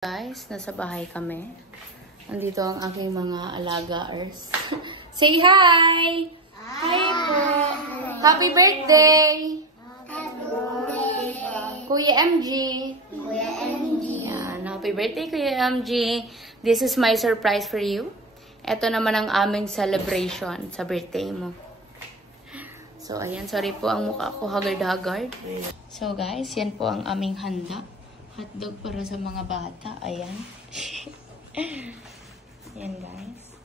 Guys, nasa bahay kami. Nandito ang aking mga alagaers. Say hi! Hi po! Happy birthday! Happy birthday! Kuya MG! Kuya MG! Yan. Happy birthday, Kuya MG! This is my surprise for you. Ito naman ang aming celebration sa birthday mo. So, ayan. Sorry po ang mukha ko haggard-haggard. So, guys, yan po ang aming handa. Hotdog para sa mga bata. Ayan. Ayan, guys.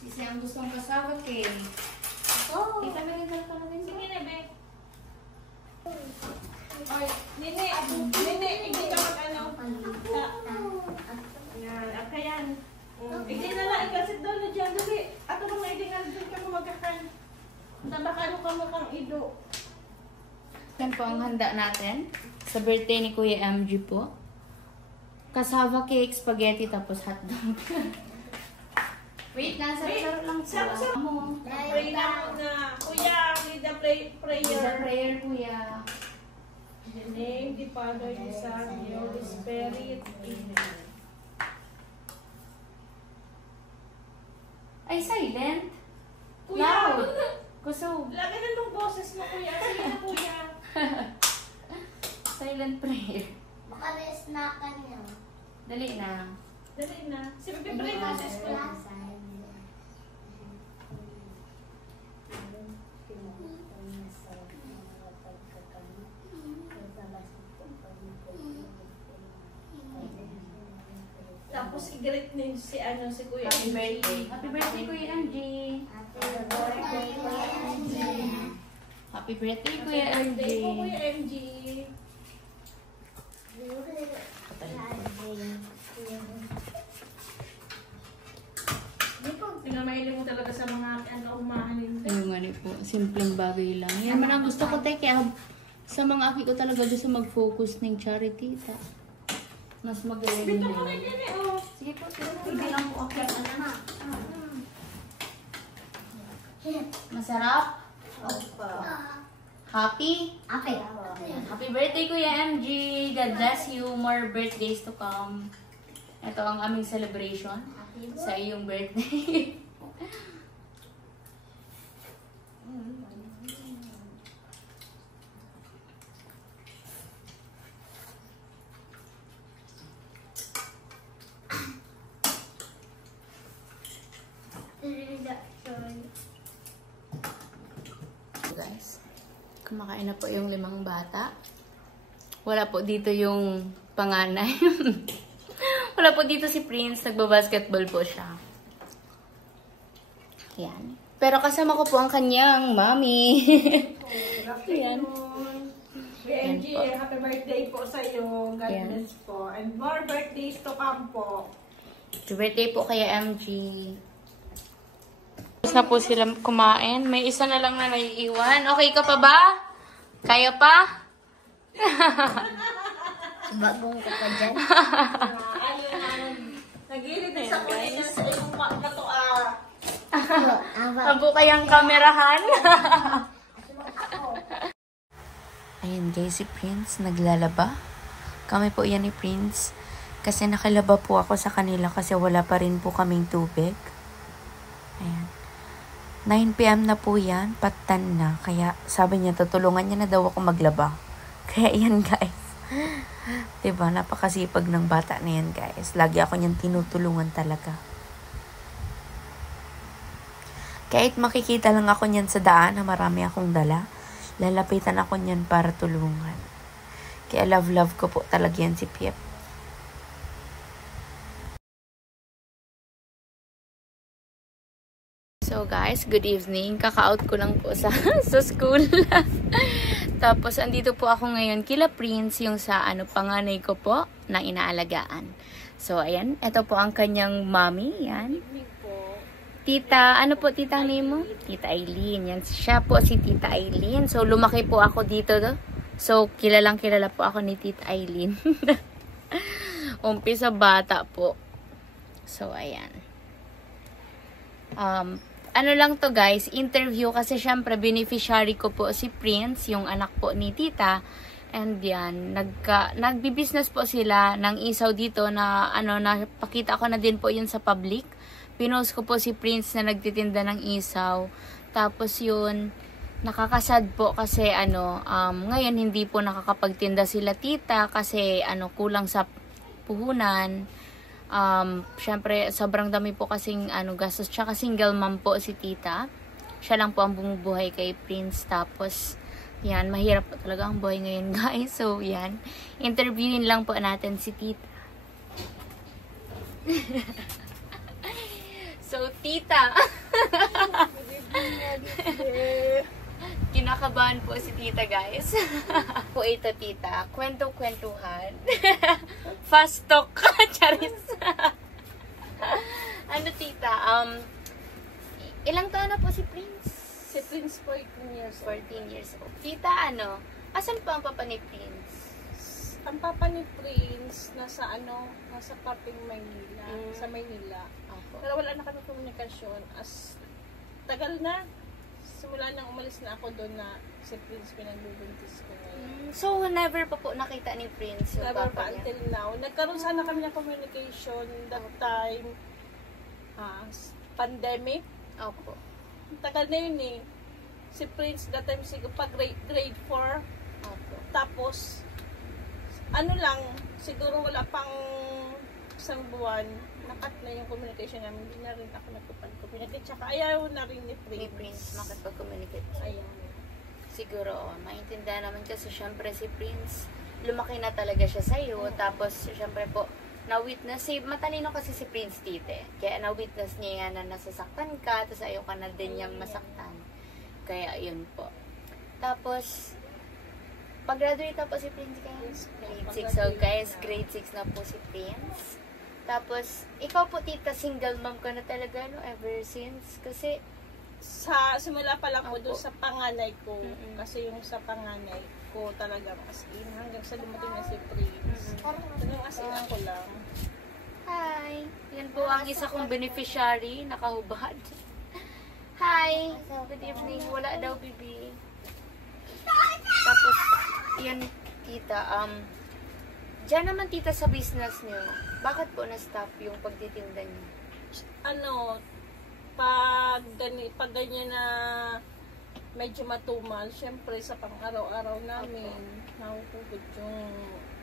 Sisi ang gustong kasama, Kay. Oh! Kita mo rin ka na rin. Sige na, Be. Oy, Nene, hindi ka mag-ano. Yan, aka yan. Hindi na lang, ikasit daw na dyan. Dali, ato mga hindi nga doon ka mo magkakan. Tabakalo ka mo kang ido. Yan po ang handa natin. Sa birthday ni Kuya MG po. Cassava cake, spaghetti, tapos hotdog. Wait lang, sarap-sarap lang po. Sarap-sarap. Mo. Pray na muna. Kuya, lead the prayer. Sa prayer, Kuya. In the name of the Father, the Son, and the Holy Spirit. Amen. Ay, silent. Kuya, Loud. Kusog. lagay na nung boses mo, Kuya. Sige na, Kuya. Silent prayer. Baka na-snackan niya. Dali na. Dali na. Sige, pray boses mo. Tapos i-greet din si Kuya. Happy birthday. Happy birthday, Kuya MG. Happy birthday, Kuya MG. Happy birthday, Happy Kuya MG. birthday po, Kuya MG. Pinamahilig mo talaga sa mga umahalin. Ayun nga po, simpleng bagay lang. Yan man ang gusto ko, te. Kaya sa mga aki ko talaga gusto mag-focus ng charity. Mas magaling Bito din. mo na yan eh, oh. Sige po, hindi lang po ako. Masarap? Opa. Happy? Okay. Happy birthday, Kuya MG. God bless you. More birthdays to come. Ito ang aming celebration sa iyong birthday. Guys, kumakain na po yung 5 bata. Wala po dito yung panganay. Wala po dito si Prince. Nagbabasketball po siya. Yan. Pero kasama ko po ang kanyang mommy. Yan. Kuya MG, happy birthday po sa iyo. God Yan. bless po. And more birthdays to come po. Happy birthday po kaya MG. Tapos na po sila kumain. May isa na lang na naiiwan. Okay ka pa ba? Kaya pa? Bagong ka pa dyan. Nagilid na sa kunin sa iyong matoa. Abo kayang kamerahan. Ayan guys, si Prince naglalaba. Kami po yan ni Prince. Kasi nakilaba po ako sa kanila kasi wala pa rin po kaming tubig. Ayan. 9 PM na po yan, patan na. Kaya sabi niya, tutulungan niya na daw ako maglaba. Kaya yan guys. Diba, napakasipag ng bata na yan guys. Lagi ako niyan tinutulungan talaga. Kahit makikita lang ako niyan sa daan na marami akong dala, lalapitan ako niyan para tulungan. Kaya love ko po talaga yan si Piep. So guys, good evening. Kaka-out ko lang po sa school. Tapos andito po ako ngayon kila Prince, yung sa panganay ko po na inaalagaan. So ayan, ito po ang kanyang mommy, yan. Tita, ano po tita name mo? Tita Aileen. Yan siya po si Tita Aileen. So lumaki po ako dito do. So kilalang kilala po ako ni Tita Aileen. Umpisa bata po. So ayan. ano lang to guys, interview kasi syempre beneficiary ko po si Prince, yung anak po ni tita. And yan, nagbi-business po sila ng isaw dito na napakita ko na din po yun sa public. Pinost ko po si Prince na nagtitinda ng isaw. Tapos yun, nakakasad po kasi ngayon hindi po nakakapagtinda sila tita kasi kulang sa puhunan. Syempre sobrang dami po kasing gastos, tsaka single mom po si tita. Siya lang po ang bumubuhay kay Prince. Tapos yan, mahirap po talaga ang buhay ngayon guys. So yan, interviewin lang po natin si tita. So tita, kinakabahan po si tita guys. Po ito tita, kwento-kwentuhan. Fast talk. Charis. Tita, ilang taon na po si Prince? Si Prince 14 years old. 14 years old. Tita, asan po ang papa ni Prince? Ang papa ni Prince nasa Paping Maynila, sa Maynila. Ako. Pero wala na kami komunikasyon as tagal na. Simula nang umalis na ako doon na si Prince pinagbubuntis ko ngayon. So, never pa po nakita ni Prince yung Never papa pa niya? until now. Nagkaroon sana kami ng communication that time. Pandemic. Opo. Tagal na yun eh. Si Prince that time siguro pa grade 4. Opo. Tapos siguro wala pang isang buwan, nakat na yung communication namin. Hindi na rin ako nagpapag-communicate. Tsaka ayaw na rin ni Prince. Ni Prince makipag-communicate. Ayaw. Siguro, maintindihan naman kasi syempre si Prince, lumaki na talaga siya sa'yo. Tapos, syempre po, na-witness, matalino kasi si Prince tite. Kaya na-witness niya yan na nasasaktan ka, tapos ayaw ka na din niyang masaktan. Kaya, yun po. Tapos, pag-graduate na po si Prince guys. Grade 6. So, guys, grade 6 na po si Prince. Tapos, ikaw po tita, single mom ka na talaga, ever since? Kasi, Sa simula pa lang po Opo. doon sa panganay ko. Mm-mm. Kasi yung sa panganay ko talagang as in, hanggang sa dumating na si Prince. Talagang as in ako lang. hi! Yan po ang isa kong beneficiary, nakahubad. Hi! Good evening. Wala daw, bibi. Tapos, yan, tita, dyan naman tita sa business niyo, bakit po na-stop yung pagtitinda niyo? Pag ganyan na medyo matumal, syempre sa pang-araw-araw namin, nahuhugod yung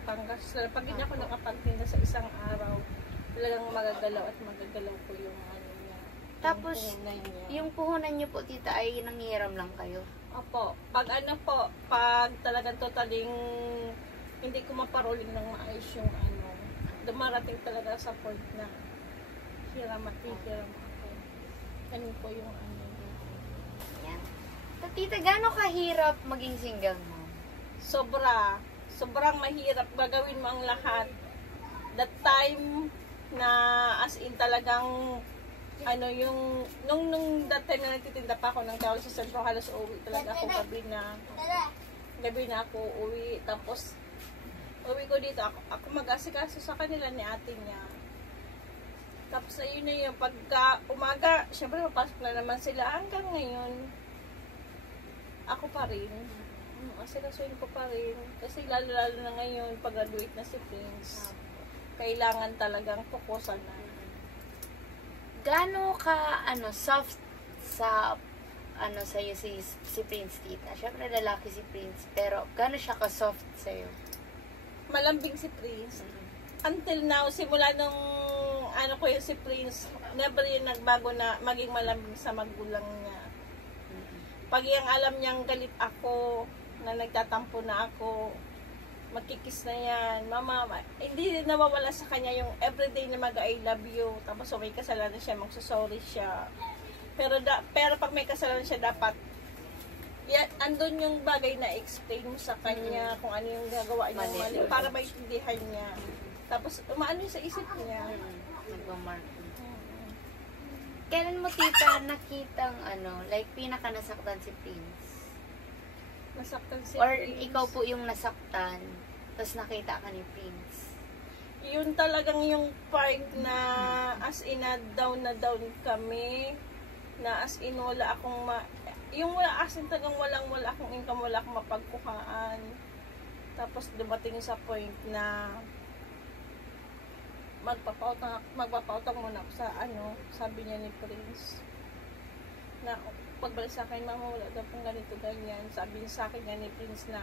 panggas. Pag hindi ako nakapagtinda sa isang araw, talagang magagalaw ko yung niya. Tapos, puhunan niya. yung puhunan niyo po, tita, ay nanghiram lang kayo? Opo, pag talagang totaling hindi ko maparoling ng maayos yung dumarating talaga sa point na hiram ako. Ganun po yung Yan. So, tita, gaano kahirap maging single mom? Sobrang mahirap. Gagawin mo ang lahat. That time na as in talagang yung nung that time na nagtitinda pa ako ng tawag sa sentro, halos uwi talaga ako gabi na ako uwi. Tapos uwi ko dito, ako mag-asikaso sa kanila ni ate niya. Tapos ayun na yung pagka umaga, syempre mapasok na naman sila hanggang ngayon. Ako pa rin. Asikasuhin ko pa rin. Kasi lalo na ngayon, pag-graduate na si Prince, kailangan talagang fokusan na. Gaano ka, soft sa, sa'yo si Prince, tita? Syempre lalaki si Prince, pero gaano siya ka-soft sa'yo? Malambing si Prince. Until now, simula nung ko yung si Prince, never yung nagbago na maging malambing sa magulang niya. Pag yung alam niyang galit ako, na nagtatampo na ako, magkikis na yan, mama, hindi nawawala sa kanya yung everyday na mag-I love you, tapos may kasalanan siya, magsusorry siya. Pero pag may kasalanan siya, dapat andun yung bagay na explain mo sa kanya kung ano yung gagawa niya mali, para maintindihan niya. Tapos umaano sa isip niya. Nag-mark. Kailan mo tita nakitang like pinaka nasaktan si Prince? Nasaktan si Or Prince. ikaw po yung nasaktan, tapos nakita ka ni Prince? Yun talagang yung part na as in na down kami. na as in wala akong yung wala as in talagang wala akong income, wala akong mapagkuhaan. Tapos dumating sa point na magpapautang muna ako sa sabi niya ni Prince na pagbalik sa akin, mama wala daw pong ganito ganyan. Sabi niya sa akin nga ni Prince na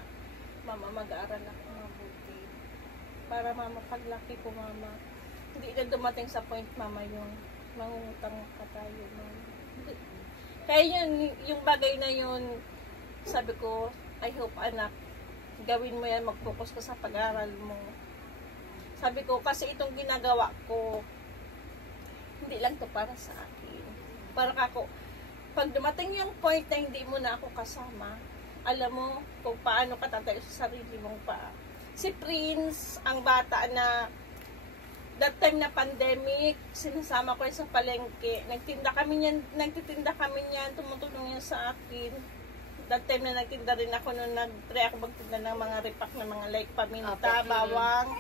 mama mag-aaral ako mabuti para mama paglaki ko mama hindi na dumating sa point mama yung mangungutang ka tayo mama. Kaya yun, yung bagay na yun, sabi ko, I hope anak, gawin mo yan, mag-focus ka sa pag-aaral mo. Sabi ko, kasi itong ginagawa ko, hindi lang to para sa akin. Para ako, pag dumating yung point na hindi mo na ako kasama, alam mo kung paano ka tatayo sa sarili mong paa. Si Prince, ang bata na that time na pandemic, sinasama ko sa palengke. Nagtitinda kami niyan, tumutulong yan sa akin. That time na nagtinda rin ako nung nag-try ako magtinda ng mga repack na mga like paminta, bawang.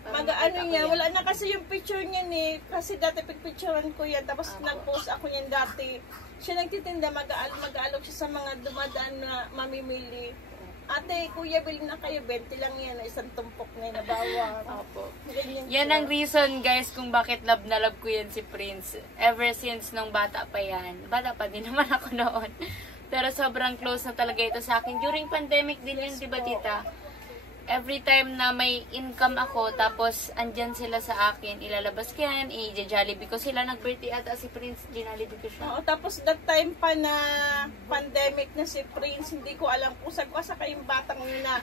Mag-ano niya, wala na kasi yung picture niya ni, kasi dati picturean ko yan, tapos nag-post ako niyan dati. Siya nagtitinda, mag-aalok siya sa mga dumadaan na mamimili. Ate, kuya, bilhin na kayo, 20 lang yan, isang tumpok na bawang. Opo. Ganyan Yan ang reason, guys, kung bakit love na love ko yan si Prince. Ever since nung bata pa yan. Bata pa din naman ako noon. Pero sobrang close na talaga ito sa akin. During pandemic din yun, di ba tita? Every time na may income ako, tapos andyan sila sa akin, ilalabas ko yan, i-jollibee ko sila. Nag-birthday ata si Prince, ginalibee ko siya. Oo, tapos that time pa na pandemic na si Prince, hindi ko alam kung saan ko sa kayong batang yun na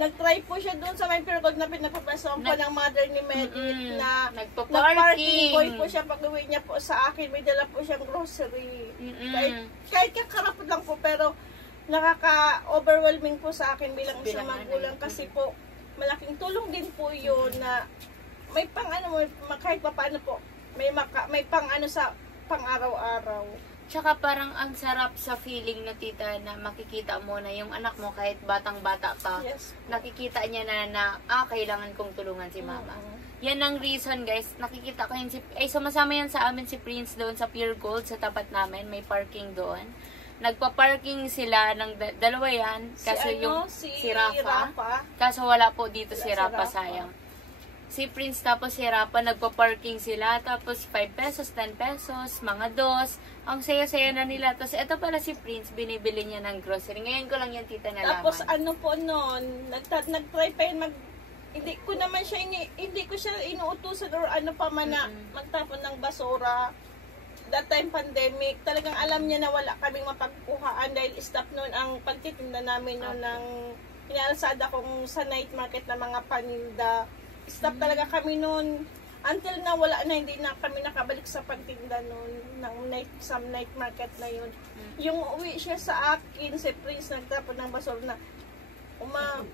nag-try po siya doon sa may Pyrgod na pinapapasokan po ng mother ni Medit na nag-parking boy po siya pag uwi niya po sa akin. May dala po siyang grocery. Kahit kakarapot lang po, pero nakaka-overwhelming po sa akin bilang isang magulang kasi po malaking tulong din po yun na may pang kahit pa paano po may pang sa pang-araw-araw. Tsaka parang ang sarap sa feeling na tita na makikita mo na yung anak mo kahit batang-bata pa, Yes. nakikita niya na kailangan kong tulungan si mama. Yan ang reason, guys. Nakikita ko yun sumasama yan sa amin si Prince doon sa Pure Gold sa tapat namin, may parking doon. Nagpa-parking sila ng dalawa yan. Kasi si Rafa. Kaso wala po dito si Rafa, sayang. Si Prince tapos si Rafa, nagpa-parking sila. Tapos 5 pesos, 10 pesos, mga dos. Ang saya-saya na nila. Tapos ito pala si Prince, binibili niya ng grocery. Ngayon ko lang yan tita nalaman. Tapos po noon, nag-try pa yun hindi ko siya inuutusan or pa man na magtapon ng basura. That time pandemic, talagang alam niya na wala kaming mapagkuhaan dahil stop noon ang pagtitinda namin noon ng pinaalasada kong sa night market na mga paninda. Stop talaga kami noon until na wala na, hindi na kami nakabalik sa pagtinda noon ng night market na yun. Yung uwi siya sa akin, si Prince nagtapon ng basura na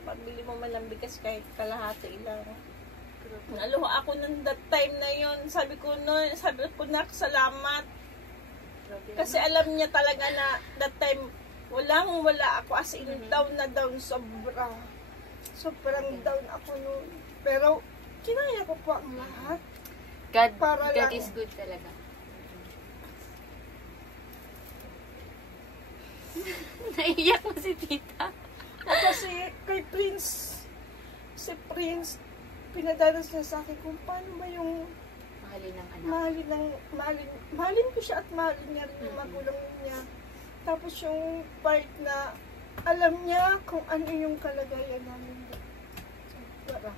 pagbili mo man ng bigas kahit kalahati lang. Naluha ako ng that time na yun. Sabi ko na salamat. Kasi alam niya talaga na that time wala ako, as in down na down, sobrang down ako noon. Pero kinaya ko po ang lahat. God is good talaga. Naiyak mo si tita. Kasi kay si Prince, pinadanas niya sa akin kung paano ba yung Mahalin ng anak. mahalin ko siya at mahalin niya rin yung magulang niya. Tapos yung part na alam niya kung ano yung kalagayan namin. Grabe.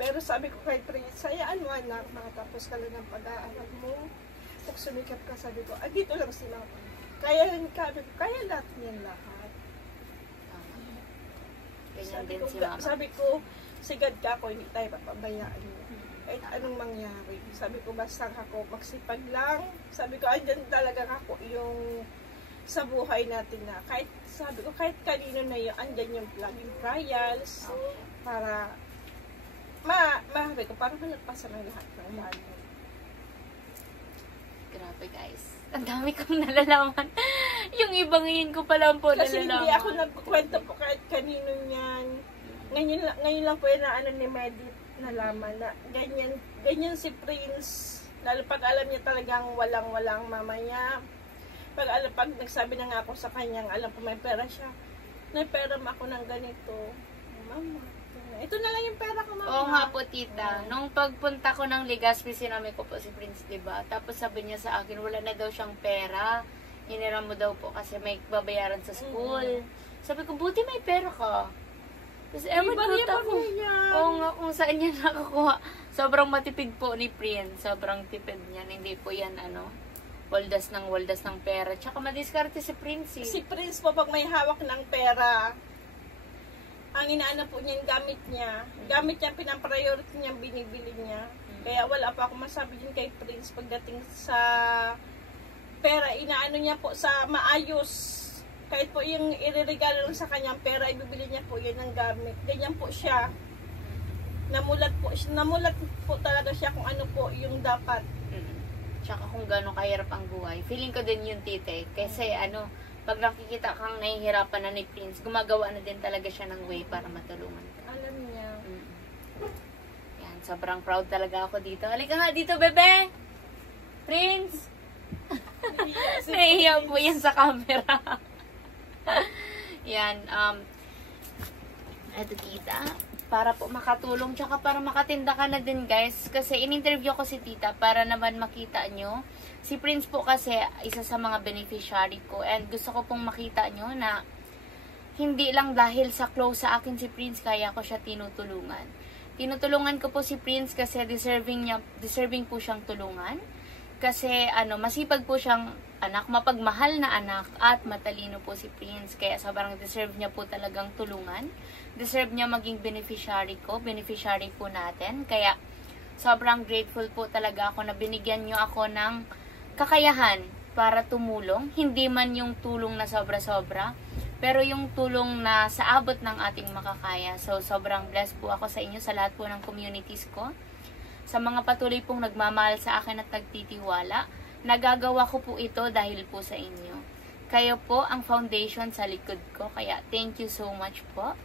Pero sabi ko kay Prince, sayaan mo anak, makatapos ka lang ng pag-aaral mo. Pag sumikap ka, sabi ko, dito lang si mama. Kaya lahat niyan lahat. Sabi ko, sigad ka ako, hindi tayo papabayaan mo. Kahit anong mangyari. Sabi ko, basta ako magsipag lang. Sabi ko, andyan talaga ako yung sa buhay natin na kahit, sabi ko, kahit kanino na yun, andyan yung laging trials para sabi ko, para malagpasan ang lahat ng bagay. Grabe guys. Ang dami kong nalalaman. Yung iba ngayon ko pa lang po kasi nalalaman. Kasi hindi ako nagkukwento po kahit kanino yan. Ngayon lang po yan na ni Medit nalaman na ganyan si Prince. Lalo pag alam niya talagang walang-walang mamaya. Pag nagsabi na nga ako sa kanyang, alam ko may pera siya. May pera ako ng ganito. Mama, ito na lang yung pera ko, mama. Oo nga po, tita. Nung pagpunta ko ng Legazpi, sinami ko po si Prince, diba? Tapos sabi niya sa akin, wala na daw siyang pera. Hiniram mo daw po kasi may babayaran sa school. Sabi ko, buti may pera ka. Tapos punta ko. Oo nga, kung saan niya nakakuha. Sobrang matipid po ni Prince. Sobrang tipid niya. Hindi po yan, waldas ng pera. Tsaka madiskarte si Prince, eh. Si Prince po, pag may hawak ng pera, ang inaano po niya, yung gamit niya. Gamit niya, pinapriority niya, binibili niya. Kaya wala pa ako masabi din kay Prince pagdating sa pera. Inaano niya po sa maayos. Kahit po yung ireregalo lang sa kanyang pera, ibibili niya po yan ng gamit. Ganyan po siya. Namulat po talaga siya kung ano po yung dapat. Tsaka kung gano'ng kahirap ang buhay. Feeling ko din yun, tite. Kasi pag nakikita kang nahihirapan na ni Prince, gumagawa na din talaga siya ng way para matulungan ka. Alam niya. Yan, sobrang proud talaga ako dito. Halika nga dito, bebe! Prince! Nahihiya po yan sa camera. Yan, eto tita, para po makatulong, tsaka para makatinda ka na din, guys. Kasi in-interview ko si tita para naman makita nyo. Si Prince po kasi isa sa mga beneficiary ko, and gusto ko pong makita nyo na hindi lang dahil sa close sa akin si Prince kaya ko siya tinutulungan. Tinutulungan ko po si Prince kasi deserving po siyang tulungan. Kasi masipag po siyang anak, mapagmahal na anak, at matalino po si Prince. Kaya sobrang deserve niya po talagang tulungan. Deserve niya maging beneficiary ko, beneficiary po natin. Kaya sobrang grateful po talaga ako na binigyan niyo ako ng kakayahan para tumulong. Hindi man yung tulong na sobra-sobra, pero yung tulong na sa abot ng ating makakaya. So sobrang blessed po ako sa inyo, sa lahat po ng communities ko. Sa mga patuloy pong nagmamahal sa akin at nagtitiwala, nagagawa ko po ito dahil po sa inyo. Kayo po ang foundation sa likod ko, kaya thank you so much po.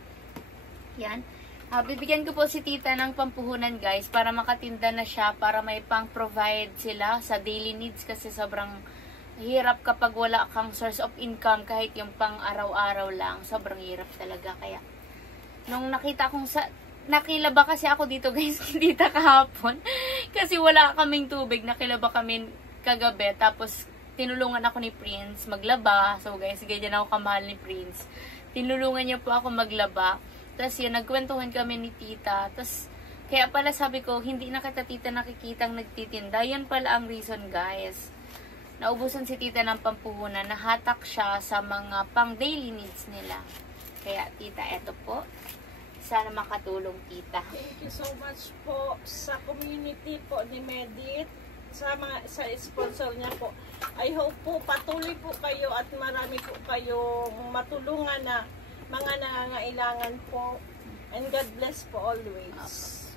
Yan. Bibigyan ko po si tita ng pampuhunan, guys, para makatinda na siya, para may pang-provide sila sa daily needs, kasi sobrang hirap kapag wala kang source of income, kahit yung pang araw-araw lang. Sobrang hirap talaga. Kaya, nung nakita kong nakilaba kasi ako dito, guys, tita, kahapon. Kasi wala kaming tubig. Nakilaba kami kagabi. Tapos, tinulungan ako ni Prince maglaba. So, guys, ganyan ako kamahal ni Prince. Tinulungan niya po ako maglaba. Tapos, yun, nagkwentuhan kami ni tita. Tapos, kaya pala sabi ko, hindi na kita tita nakikitang nagtitinda. Yan pala ang reason, guys. Naubusan si tita ng pampuhunan. Nahatak siya sa mga pang daily needs nila. Kaya, tita, eto po. Sana makatulong, tita. Thank you so much po sa community po ni Medit, sa sponsor niya po. I hope po patuloy po kayo at marami po kayong matulungan na mga nangangailangan po. And God bless po always.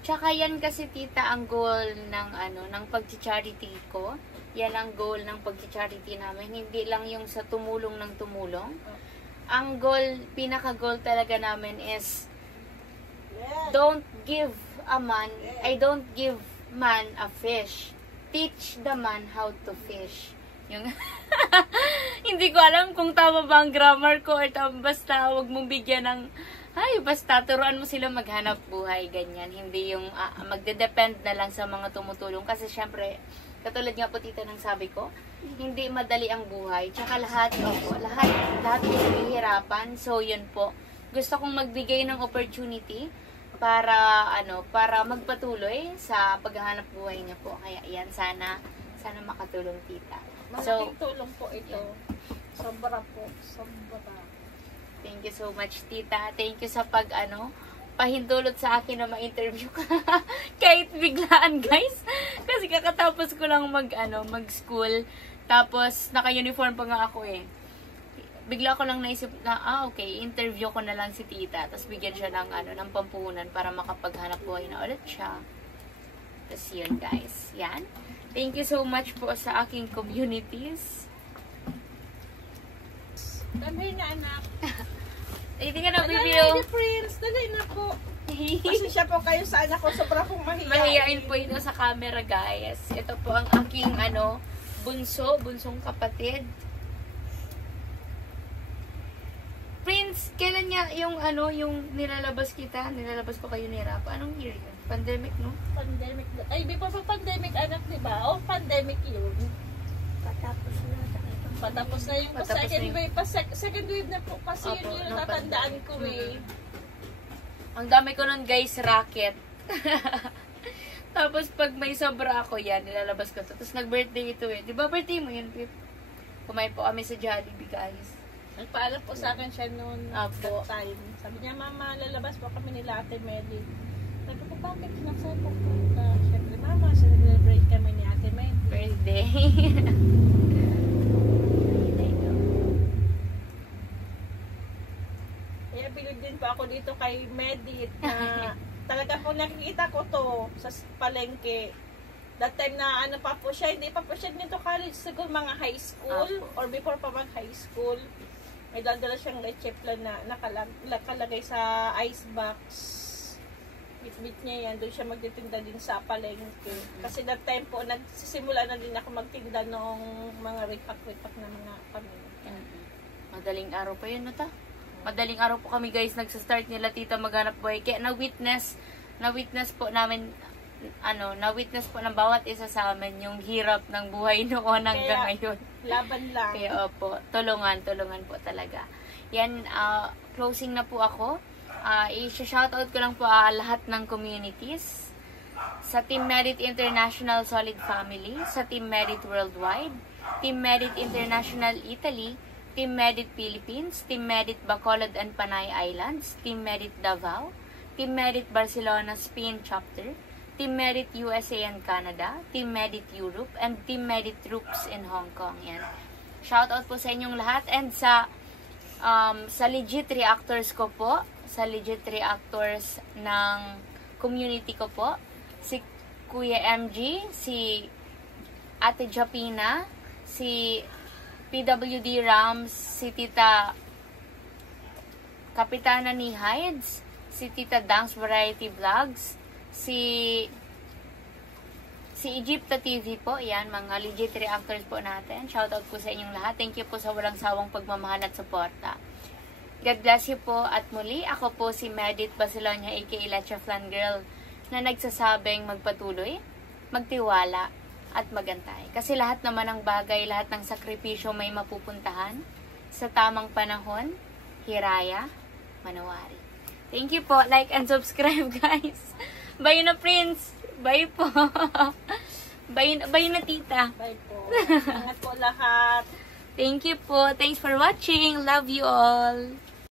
Tsaka yan kasi, tita, ang goal ng ng pag-charity ko. Yan ang goal ng pag-charity namin. Hindi lang yung sa tumulong ng tumulong. Ang goal, pinaka-goal talaga namin is don't give man a fish. Teach the man how to fish. Yung hindi ko alam kung tama ba ang grammar ko or tama, basta wag mong bigyan ng basta turuan mo sila maghanap buhay, ganyan. Hindi yung magde-depend na lang sa mga tumutulong, kasi syempre katulad nga po, tita, ng sabi ko, hindi madali ang buhay. Tsaka lahat hihirapan. So, yun po. Gusto kong magbigay ng opportunity para magpatuloy sa paghahanap buhay niya po. Kaya yan, sana makatulong, tita. Malaking tulong po ito. Sobra po. Sobra. Thank you so much, tita. Thank you sa pahintulot sa akin na ma-interview ka. Kahit biglaan, guys. Kasi kakatapos ko lang mag-school. Tapos, naka-uniform pa nga ako eh. Bigla ko lang naisip na, okay, interview ko na lang si tita. Tapos bigyan siya ng pampuhunan para makapaghanap buhay na ulit siya. Tapos yun, guys. Yan. Thank you so much po sa aking communities. Dali na, anak. Hindi ka na Dali review. na, Prince. Dali na po. Pasensya po kayo sa anak ko, sobra pong mahiyain. Mahiyain po ito sa camera, guys. Ito po ang aking, bunsong kapatid. Prince, kailan niya yung nilalabas ko kayo ni Rap? Anong year yun? Pandemic, no? Pandemic. Ay, before pa pandemic, anak, di ba? Oh, pandemic yun. Patapos na yung second wave. Second wave na po kasi Opo, yun yung ng natandaan ko eh. Ang dami ko nun, guys, racket. Tapos, pag may sobra ako yan, nilalabas ko to. Tapos, nag-birthday ito eh. Di ba birthday mo yun, Pip? Kumain po kami sa Jollibee, guys. Nagpaalam po sa akin siya noon Opo. that time. Sabi niya, Mama, lalabas po kami nila Ate Meli. Sabi ko, bakit? Sinasabi po ko. Siyempre, Mama, celebrate kami ni Ate Meli. Birthday. Kaya bilid din po ako dito kay Medit na talaga po nakikita ko to sa palengke. That time na ano pa po siya, hindi pa po siya nito college, siguro mga high school or before pa mag high school. May dadala siyang leche plan na nakalagay sa ice box. Bit-bit niya yan, doon siya magtitinda din sa palengke. Kasi that time po, nagsisimula na din ako magtinda noong mga repack-repack na mga paminta. Madaling araw pa yun, no ta? Madaling araw po kami, guys, nagsa-start nila tita maghanap buhay. Kaya na-witness po namin, na-witness po ng bawat isa sa amin yung hirap ng buhay noon hanggang ngayon. Laban lang. Kaya opo, tulungan po talaga. Yan, closing na po ako. I-shoutout ko lang po lahat ng communities. Sa Team Merit International Solid Family, sa Team Merit Worldwide, Team Merit International Italy, Team Merit Philippines, Team Merit Bacolod and Panay Islands, Team Merit Davao, Team Merit Barcelona Spain Chapter, Team Merit USA and Canada, Team Merit Europe, and Team Merit Troops in Hong Kong. Yan. Shoutout po sa inyong lahat. And sa legit reactors ko po, sa legit reactors ng community ko po, si Kuya MG, si Ate Japina, si PWD Rams, si Tita Kapitana ni Hides, si Tita Dance Variety Vlogs, si Egypta TV po, yan, mga legit reactors po natin. Shoutout po sa inyong lahat. Thank you po sa walang sawang pagmamahal at suporta. God bless you po. At muli, ako po si Medit Basilonia, aka Lecha Flan Girl, na nagsasabing magpatuloy, magtiwala, at magantay. Kasi lahat naman ng bagay, lahat ng sakripisyo may mapupuntahan. Sa tamang panahon, hiraya, manawari. Thank you po. Like and subscribe, guys. Bye na, Prince. Bye po. Bye na, tita. Bye po. Ingat po lahat. Thank you po. Thanks for watching. Love you all.